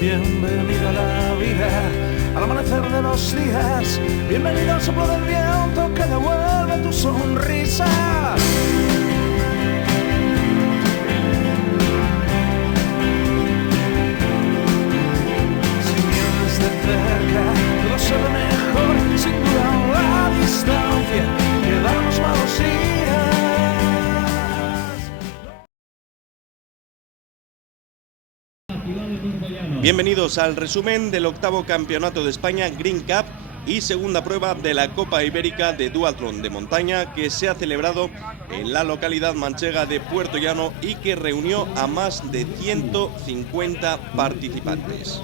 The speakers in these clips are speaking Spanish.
Bienvenido a la vida, al amanecer de los días. Bienvenido al soplo del viento que devuelve tu sonrisa. Si vienes de cerca, todo será mejor. Sin duda la distancia que dan los malos días. Bienvenidos al resumen del octavo Campeonato de España Green Cup y segunda prueba de la Copa Ibérica de Duatlón de montaña que se ha celebrado en la localidad manchega de Puerto Llano y que reunió a más de 150 participantes.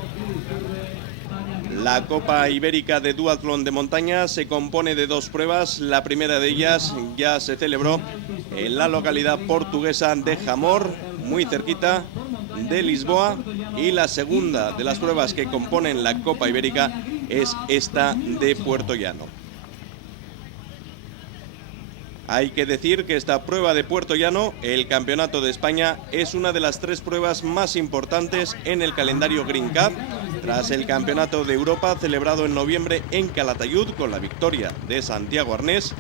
La Copa Ibérica de Duatlón de montaña se compone de dos pruebas. La primera de ellas ya se celebró en la localidad portuguesa de Jamor, muy cerquita de Lisboa, y la segunda de las pruebas que componen la Copa Ibérica es esta de Puerto Llano. Hay que decir que esta prueba de Puerto Llano, el Campeonato de España, es una de las tres pruebas más importantes en el calendario Green Cup, tras el Campeonato de Europa celebrado en noviembre en Calatayud con la victoria de Santiago Arnés,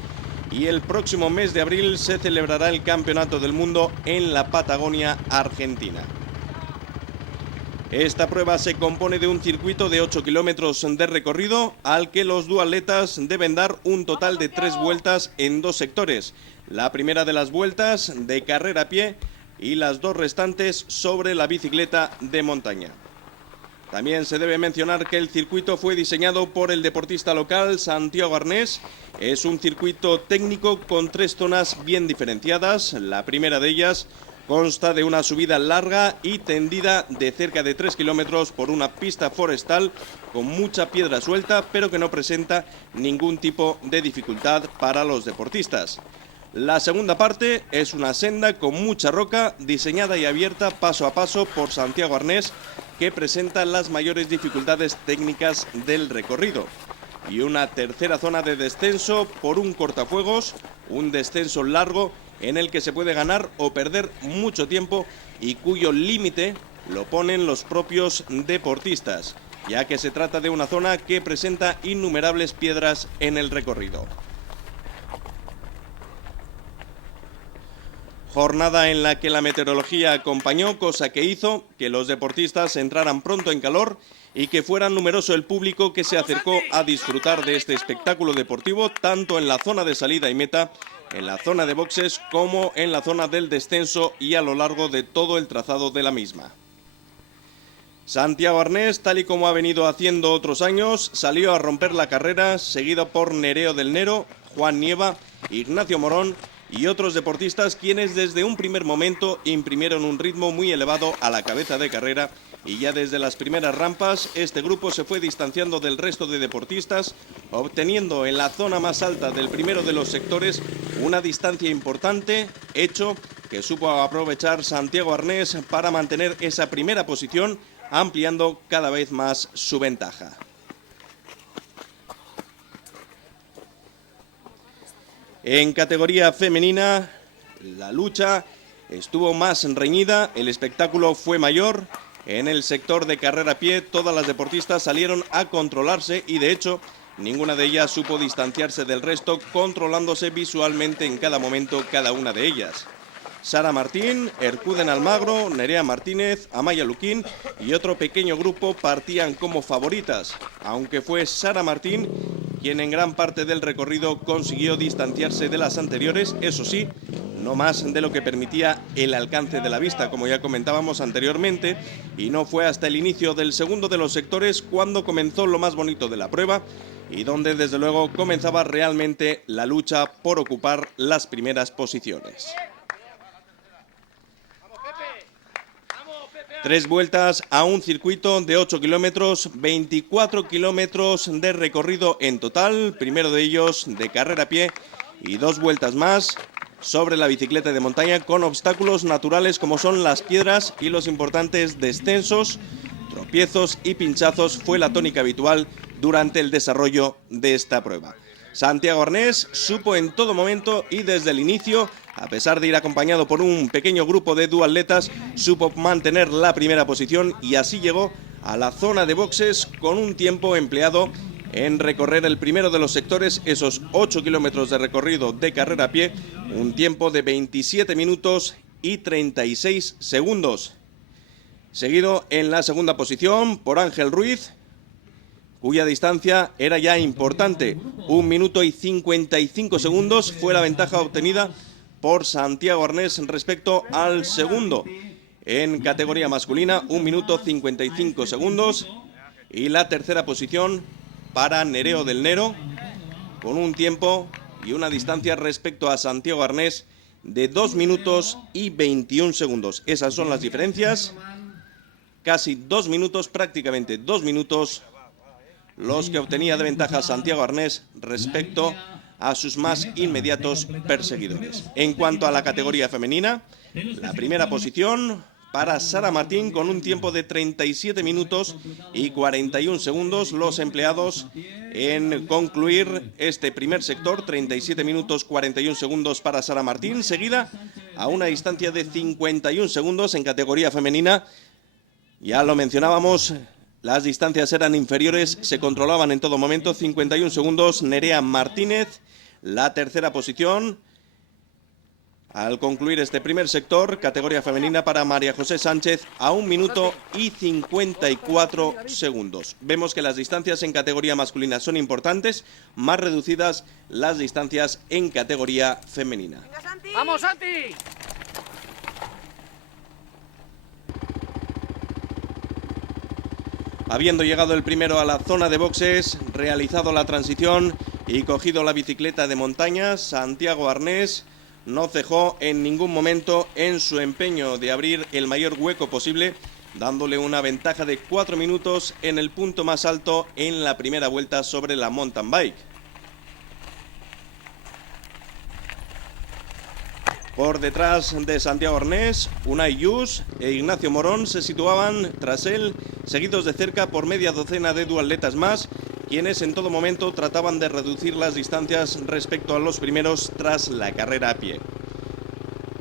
y el próximo mes de abril se celebrará el Campeonato del Mundo en la Patagonia Argentina. Esta prueba se compone de un circuito de 8 kilómetros de recorrido al que los duatletas deben dar un total de 3 vueltas en 2 sectores. La primera de las vueltas de carrera a pie y las 2 restantes sobre la bicicleta de montaña. También se debe mencionar que el circuito fue diseñado por el deportista local Santiago Arnés. Es un circuito técnico con 3 zonas bien diferenciadas. La primera de ellas consta de una subida larga y tendida de cerca de 3 kilómetros por una pista forestal con mucha piedra suelta, pero que no presenta ningún tipo de dificultad para los deportistas. La segunda parte es una senda con mucha roca, diseñada y abierta paso a paso por Santiago Arnés, que presenta las mayores dificultades técnicas del recorrido. Y una tercera zona de descenso por un cortafuegos, un descenso largo en el que se puede ganar o perder mucho tiempo y cuyo límite lo ponen los propios deportistas, ya que se trata de una zona que presenta innumerables piedras en el recorrido. Jornada en la que la meteorología acompañó, cosa que hizo que los deportistas entraran pronto en calor y que fuera numeroso el público que se acercó a disfrutar de este espectáculo deportivo, tanto en la zona de salida y meta, en la zona de boxes, como en la zona del descenso y a lo largo de todo el trazado de la misma. Santiago Arnés, tal y como ha venido haciendo otros años, salió a romper la carrera, seguido por Nereo del Nero, Juan Nieva, Ignacio Morón y otros deportistas, quienes desde un primer momento imprimieron un ritmo muy elevado a la cabeza de carrera, y ya desde las primeras rampas este grupo se fue distanciando del resto de deportistas, obteniendo en la zona más alta del primero de los sectores una distancia importante, hecho que supo aprovechar Santiago Arnés para mantener esa primera posición, ampliando cada vez más su ventaja. En categoría femenina, la lucha estuvo más reñida, el espectáculo fue mayor. En el sector de carrera a pie, todas las deportistas salieron a controlarse y, de hecho, ninguna de ellas supo distanciarse del resto, controlándose visualmente en cada momento cada una de ellas. Sara Martín, Ercuden Almagro, Nerea Martínez, Amaya Luquín y otro pequeño grupo partían como favoritas, aunque fue Sara Martín quien en gran parte del recorrido consiguió distanciarse de las anteriores, eso sí, no más de lo que permitía el alcance de la vista, como ya comentábamos anteriormente, y no fue hasta el inicio del segundo de los sectores cuando comenzó lo más bonito de la prueba y donde desde luego comenzaba realmente la lucha por ocupar las primeras posiciones. 3 vueltas a un circuito de 8 kilómetros, 24 kilómetros de recorrido en total, primero de ellos de carrera a pie y 2 vueltas más sobre la bicicleta de montaña con obstáculos naturales como son las piedras y los importantes descensos, tropiezos y pinchazos fue la tónica habitual durante el desarrollo de esta prueba. Santiago Arnés supo en todo momento y desde el inicio, a pesar de ir acompañado por un pequeño grupo de duatletas, supo mantener la primera posición y así llegó a la zona de boxes con un tiempo empleado en recorrer el primero de los sectores, esos 8 kilómetros de recorrido de carrera a pie, un tiempo de 27 minutos y 36 segundos. Seguido en la segunda posición por Ángel Ruiz, cuya distancia era ya importante. 1 minuto y 55 segundos fue la ventaja obtenida por Santiago Arnés respecto al segundo. En categoría masculina, 1 minuto 55 segundos. Y la tercera posición para Nereo del Nero, con un tiempo y una distancia respecto a Santiago Arnés de 2 minutos y 21 segundos. Esas son las diferencias. Casi 2 minutos, prácticamente 2 minutos, los que obtenía de ventaja Santiago Arnés respecto a sus más inmediatos perseguidores. En cuanto a la categoría femenina, la primera posición para Sara Martín con un tiempo de 37 minutos y 41 segundos, los empleados en concluir este primer sector, 37 minutos 41 segundos para Sara Martín, seguida a una distancia de 51 segundos en categoría femenina. Ya lo mencionábamos, las distancias eran inferiores, se controlaban en todo momento. 51 segundos, Nerea Martínez. La tercera posición, al concluir este primer sector, categoría femenina para María José Sánchez, a 1 minuto y 54 segundos. Vemos que las distancias en categoría masculina son importantes, más reducidas las distancias en categoría femenina. ¡Vamos, Santi! Habiendo llegado el primero a la zona de boxes, realizado la transición y cogido la bicicleta de montaña, Santiago Arnés no cejó en ningún momento en su empeño de abrir el mayor hueco posible, dándole una ventaja de 4 minutos en el punto más alto en la primera vuelta sobre la mountain bike. Por detrás de Santiago Arnés, Unai Lluís e Ignacio Morón se situaban tras él, seguidos de cerca por media docena de duatletas más, quienes en todo momento trataban de reducir las distancias respecto a los primeros tras la carrera a pie.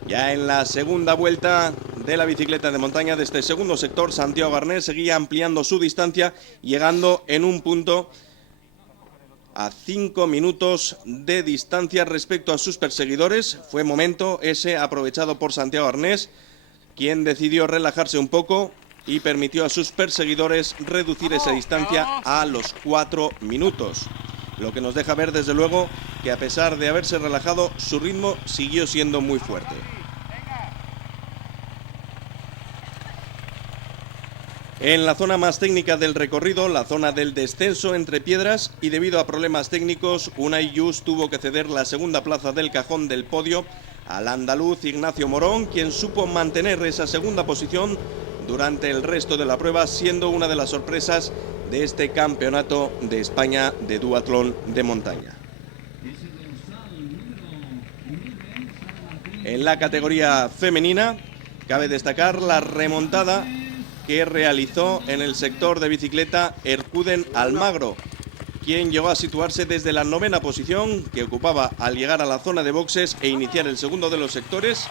Ya en la segunda vuelta de la bicicleta de montaña de este segundo sector, Santiago Arnés seguía ampliando su distancia, llegando en un punto a 5 minutos de distancia respecto a sus perseguidores. Fue momento ese aprovechado por Santiago Arnés, quien decidió relajarse un poco y permitió a sus perseguidores reducir esa distancia a los 4 minutos. Lo que nos deja ver desde luego que a pesar de haberse relajado, su ritmo siguió siendo muy fuerte. En la zona más técnica del recorrido, la zona del descenso entre piedras, y debido a problemas técnicos, Unai Lluís tuvo que ceder la segunda plaza del cajón del podio al andaluz Ignacio Morón, quien supo mantener esa segunda posición durante el resto de la prueba, siendo una de las sorpresas de este campeonato de España de duatlón de montaña. En la categoría femenina, cabe destacar la remontada que realizó en el sector de bicicleta Ercuden Almagro, quien llegó a situarse desde la 9ª posición que ocupaba al llegar a la zona de boxes e iniciar el segundo de los sectores.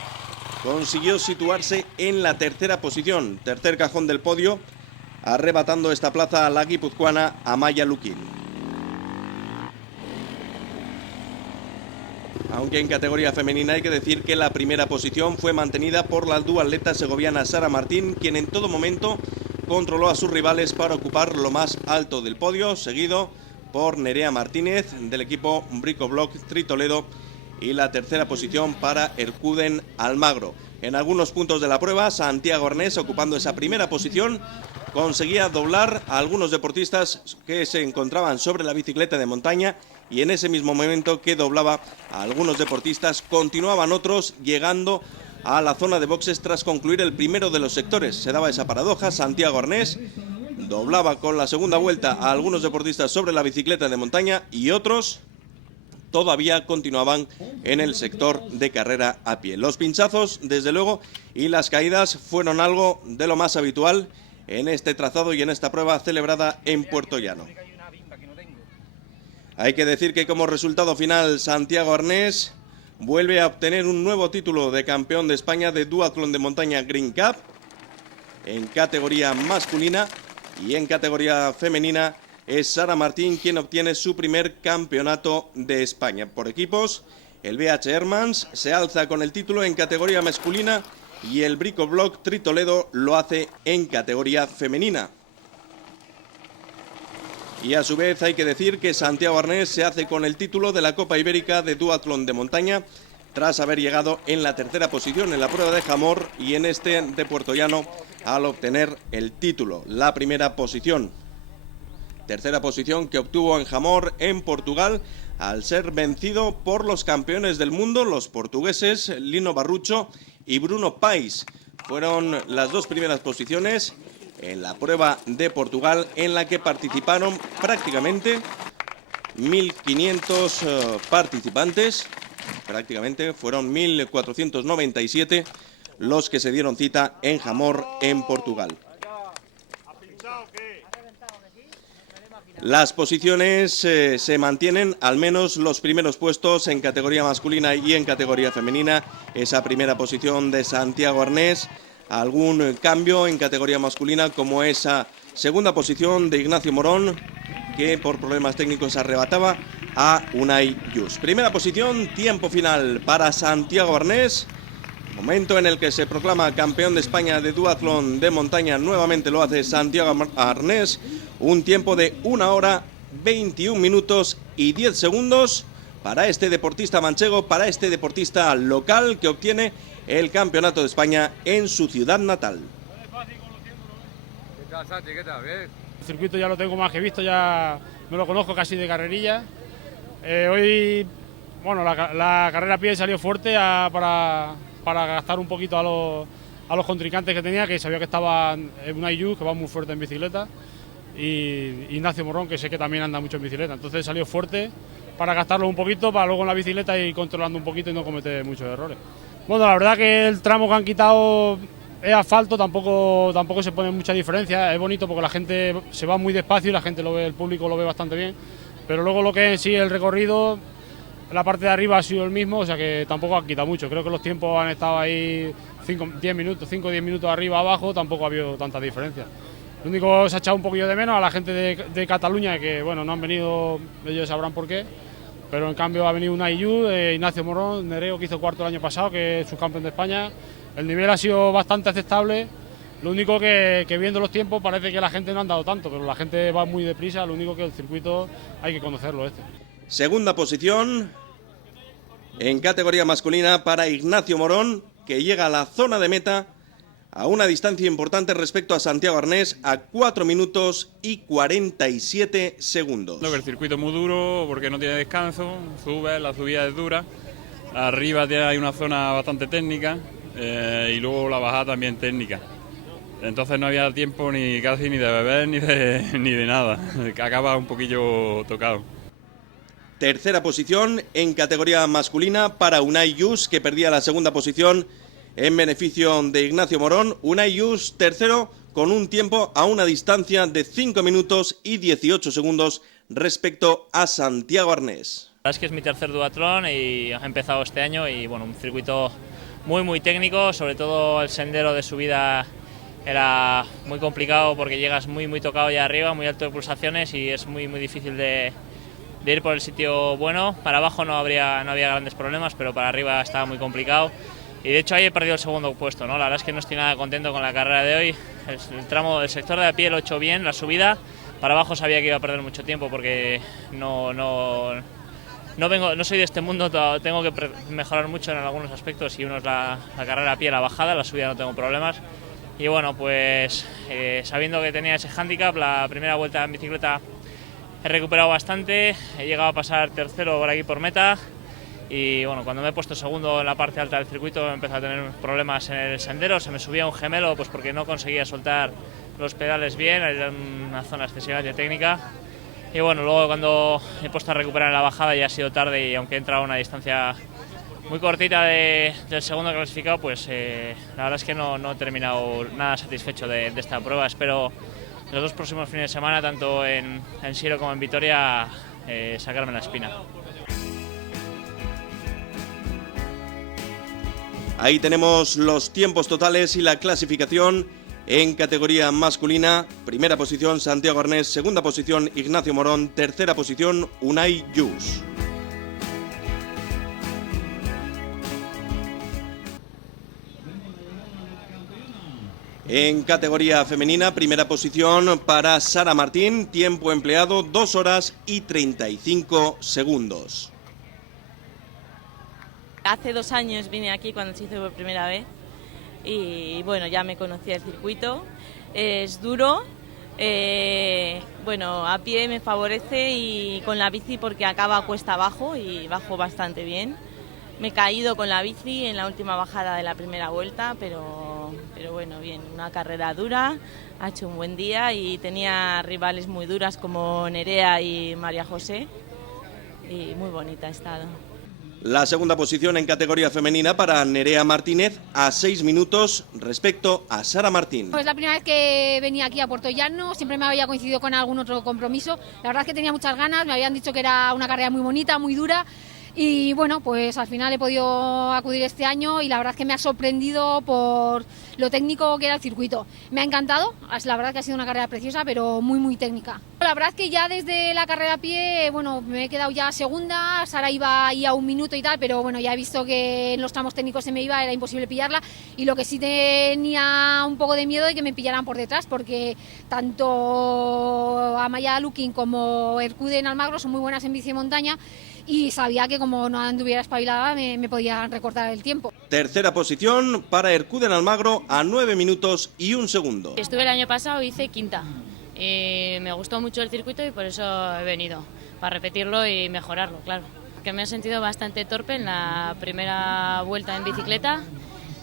Consiguió situarse en la 3ª posición, tercer cajón del podio, arrebatando esta plaza a la guipuzcoana Amaya Luquín. Aunque en categoría femenina hay que decir que la primera posición fue mantenida por la duatleta segoviana Sara Martín, quien en todo momento controló a sus rivales para ocupar lo más alto del podio, seguido por Nerea Martínez del equipo Bricobloc Tritoledo, y la tercera posición para Ercuden Almagro. En algunos puntos de la prueba, Santiago Arnés, ocupando esa primera posición, conseguía doblar a algunos deportistas que se encontraban sobre la bicicleta de montaña, y en ese mismo momento que doblaba a algunos deportistas, continuaban otros llegando a la zona de boxes tras concluir el primero de los sectores. Se daba esa paradoja, Santiago Arnés doblaba con la segunda vuelta a algunos deportistas sobre la bicicleta de montaña y otros todavía continuaban en el sector de carrera a pie. Los pinchazos, desde luego, y las caídas fueron algo de lo más habitual en este trazado y en esta prueba celebrada en Puerto Llano. Hay que decir que como resultado final, Santiago Arnés vuelve a obtener un nuevo título de campeón de España de duatlón de montaña Green Cup en categoría masculina, Y en categoría femenina es Sara Martín quien obtiene su primer campeonato de España. Por equipos, el BH Hermans se alza con el título en categoría masculina y el Bricobloc Tritoledo lo hace en categoría femenina. Y a su vez hay que decir que Santiago Arnés se hace con el título de la Copa Ibérica de Duatlón de Montaña tras haber llegado en la tercera posición en la prueba de Jamor y en este de Puerto Llano al obtener el título, la primera posición. Tercera posición que obtuvo en Jamor, en Portugal, al ser vencido por los campeones del mundo, los portugueses Lino Barrucho y Bruno Pais. Fueron las dos primeras posiciones en la prueba de Portugal, en la que participaron prácticamente 1.500 participantes. Prácticamente fueron 1.497 los que se dieron cita en Jamor, en Portugal. Las posiciones se mantienen, al menos los primeros puestos en categoría masculina y en categoría femenina. Esa primera posición de Santiago Arnés, algún cambio en categoría masculina como esa segunda posición de Ignacio Morón, que por problemas técnicos arrebataba a Unai Yus. Primera posición, tiempo final para Santiago Arnés. Momento en el que se proclama campeón de España de duatlón de montaña. Nuevamente lo hace Santiago Arnés. Un tiempo de 1 hora, 21 minutos y 10 segundos para este deportista manchego, para este deportista local que obtiene el campeonato de España en su ciudad natal. ¿Qué tal, Santi? ¿Qué tal? ¿Bien? El circuito ya lo tengo más que visto, ya me lo conozco casi de carrerilla. Hoy, bueno, la carrera a pie salió fuerte para gastar un poquito a los contrincantes que tenía, que sabía que estaban Unai Yus, que va muy fuerte en bicicleta, y Ignacio Morón, que sé que también anda mucho en bicicleta. Entonces salió fuerte para gastarlo un poquito, para luego en la bicicleta ir controlando un poquito y no cometer muchos errores. Bueno, la verdad que el tramo que han quitado es asfalto, tampoco se pone mucha diferencia. Es bonito porque la gente se va muy despacio y la gente lo ve, el público lo ve bastante bien, pero luego lo que es en sí el recorrido, la parte de arriba ha sido el mismo, o sea que tampoco han quitado mucho. Creo que los tiempos han estado ahí 5 o 10 minutos arriba abajo, tampoco ha habido tanta diferencia. Lo único que se ha echado un poquillo de menos a la gente de Cataluña, que bueno, no han venido, ellos sabrán por qué, pero en cambio ha venido Unai Yus, Ignacio Morón, Nereo, que hizo cuarto el año pasado, que es subcampeón de España. El nivel ha sido bastante aceptable. Lo único que viendo los tiempos parece que la gente no ha andado tanto, pero la gente va muy deprisa. Lo único que el circuito hay que conocerlo este. Segunda posición en categoría masculina para Ignacio Morón, que llega a la zona de meta a una distancia importante respecto a Santiago Arnés, a 4 minutos y 47 segundos. El circuito es muy duro porque no tiene descanso, la subida es dura, arriba hay una zona bastante técnica y luego la bajada también técnica. Entonces no había tiempo casi ni de beber ni de nada, acaba un poquillo tocado. Tercera posición en categoría masculina para Unai Yus, que perdía la segunda posición en beneficio de Ignacio Morón. Unai Yus tercero con un tiempo a una distancia de 5 minutos y 18 segundos respecto a Santiago Arnés. La verdad es que es mi tercer duatlón y he empezado este año y bueno, un circuito muy técnico, sobre todo el sendero de subida era muy complicado porque llegas muy tocado ya arriba, muy alto de pulsaciones y es muy difícil de ir por el sitio bueno. Para abajo no había grandes problemas, pero para arriba estaba muy complicado. Y de hecho ahí he perdido el segundo puesto, ¿no? La verdad es que no estoy nada contento con la carrera de hoy. El sector de a pie lo he hecho bien, la subida. Para abajo sabía que iba a perder mucho tiempo porque no soy de este mundo, tengo que mejorar mucho en algunos aspectos y uno es la carrera a pie, la bajada, la subida no tengo problemas. Y bueno, pues sabiendo que tenía ese hándicap, la primera vuelta en bicicleta he recuperado bastante, he llegado a pasar tercero por aquí por meta. Y bueno, cuando me he puesto segundo en la parte alta del circuito he empezado a tener problemas en el sendero, se me subía un gemelo pues porque no conseguía soltar los pedales bien, era una zona excesivamente técnica. Y bueno, luego cuando he puesto a recuperar en la bajada ya ha sido tarde y aunque he entrado a una distancia muy cortita del segundo clasificado, pues la verdad es que no he terminado nada satisfecho de esta prueba. Espero los 2 próximos fines de semana, tanto en Siero como en Vitoria, sacarme la espina. Ahí tenemos los tiempos totales y la clasificación En categoría masculina, primera posición Santiago Arnés, segunda posición Ignacio Morón, tercera posición Unai Yus. En categoría femenina, primera posición para Sara Martín, tiempo empleado 2 horas y 35 segundos. Hace 2 años vine aquí cuando se hizo por primera vez y bueno, ya me conocía el circuito. Es duro, bueno, a pie me favorece y con la bici porque acaba cuesta abajo y bajo bastante bien. Me he caído con la bici en la última bajada de la primera vuelta, pero bueno, bien, una carrera dura, ha hecho un buen día y tenía rivales muy duras como Nerea y María José y muy bonita ha estado. La segunda posición en categoría femenina para Nerea Martínez a 6 minutos respecto a Sara Martín. Pues la primera vez que venía aquí a Puerto Llano, siempre me había coincidido con algún otro compromiso. La verdad es que tenía muchas ganas, me habían dicho que era una carrera muy bonita, muy dura. Y bueno, pues al final he podido acudir este año y la verdad es que me ha sorprendido por lo técnico que era el circuito. Me ha encantado, la verdad que ha sido una carrera preciosa, pero muy muy técnica. La verdad es que ya desde la carrera a pie, bueno, me he quedado ya segunda, Sara iba ahí a 1 minuto y tal, pero bueno, ya he visto que en los tramos técnicos se me iba, era imposible pillarla y lo que sí tenía un poco de miedo de que me pillaran por detrás, porque tanto Amaya Lukin como Erkuden Almagro son muy buenas en bici de montaña y sabía que como no anduviera espabilada me podía recortar el tiempo. Tercera posición para Erkuden Almagro a 9 minutos y 1 segundo. Estuve el año pasado, hice quinta. Me gustó mucho el circuito y por eso he venido, para repetirlo y mejorarlo, claro. Que me he sentido bastante torpe en la primera vuelta en bicicleta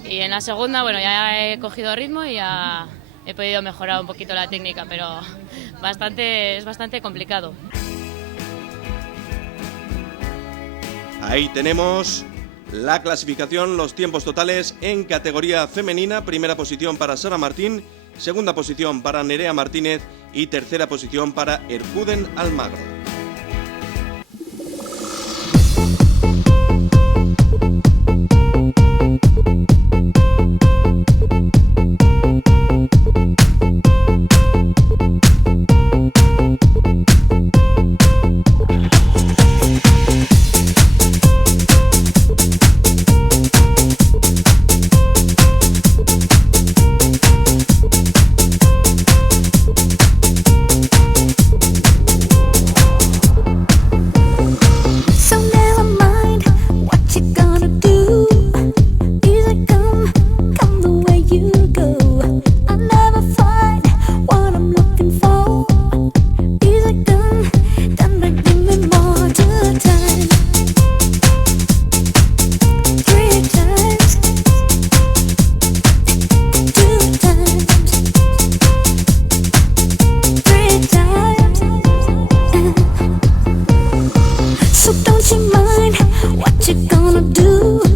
y en la segunda, bueno, ya he cogido ritmo y ya he podido mejorar un poquito la técnica, pero es bastante complicado. Ahí tenemos la clasificación, los tiempos totales en categoría femenina. Primera posición para Sara Martín, segunda posición para Nerea Martínez y tercera posición para Erkuden Almagro. So don't you mind what you're gonna do?